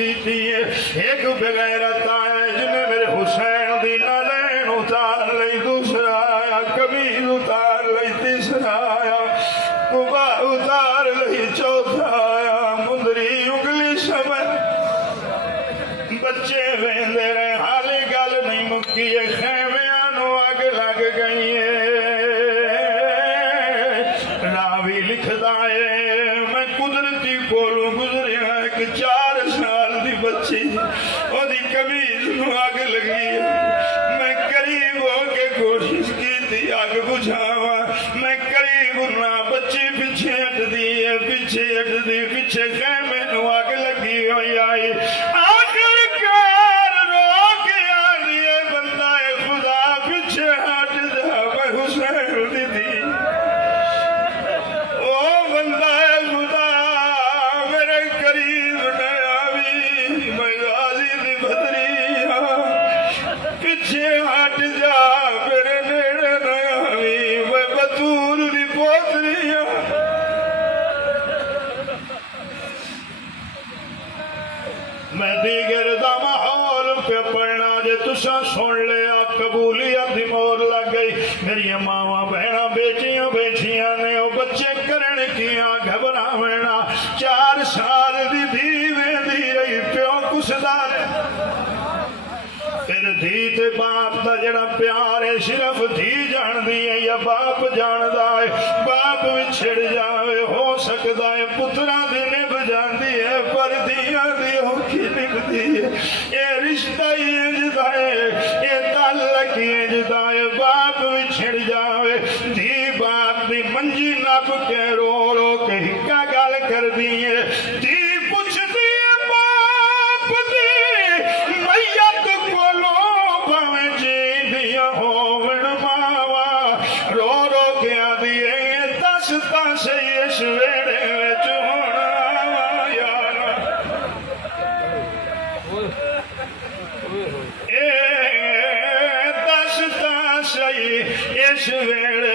की एक बगैरत आया जिन्हें मेरे हुसैन दी नैन उतार ली, दूसरा आया कबीर उतार ली, तीसरा आया कुबा उतार ली, चौथा आया मुंदरी उंगली समय बच्चे वेंदे रहे। हाली गल नहीं मुक्की है, खेमिया नु अग लग गई है। रावी लिखदा है मैं कुदरती कोलों गुजरिया एक 4 साल दी बच्ची ओदी कमीज नु अग लगी है। मैं करीब होके कोशिश की थी अग बुझावा, मैं करीब ना बच्ची पीछे हटदी है, पीछे हटदी, पीछे खेमे नु अग लगी हुई आई। आखिरकार रो के आ दिए बंदा है खुदा पीछे हट जा, मैं हुसैन दीदी ओ बंदा है खुदा मेरे करीब न आवी, मैं गाजी दी बदरी हाँ, पीछे हट जा मेरे नेड़े न आवी, मैं बतूल दी पोतरी हाँ। मैं दीगर दा माहौल पे पढ़ना जे तुसा सुन लिया कबूलियत दी मोर लग गई। मेरी मावा बहना बेटियां बैठियां ने ओ बच्चे करन किया घबरावना। 4 साल दी धी वेंदी रही प्यो कुसदा फिर धी ते बाप दा जड़ा प्यार है सिर्फ धी जानदी है या बाप जानदा है। बाप विछड़ जावे हो सकदा है पुत्रा दी निभ जांदी है, पर दियां दी औखी निभदी है। ये रिश्ता ही इंजदा है, ये ताल्लुक ही इंजदा है। बाप विछड़ जावे धी बाप दी मंजी नप के रो रो के हिक्का गल कर दी है। धी पुछदी है बाप दी मैयत कोलो भावें जींदियां होवन मावा, रो रो के आंदी है दस तां सही इस वेड़े विच हुण आवा यार। दस तां सही इस वेड़े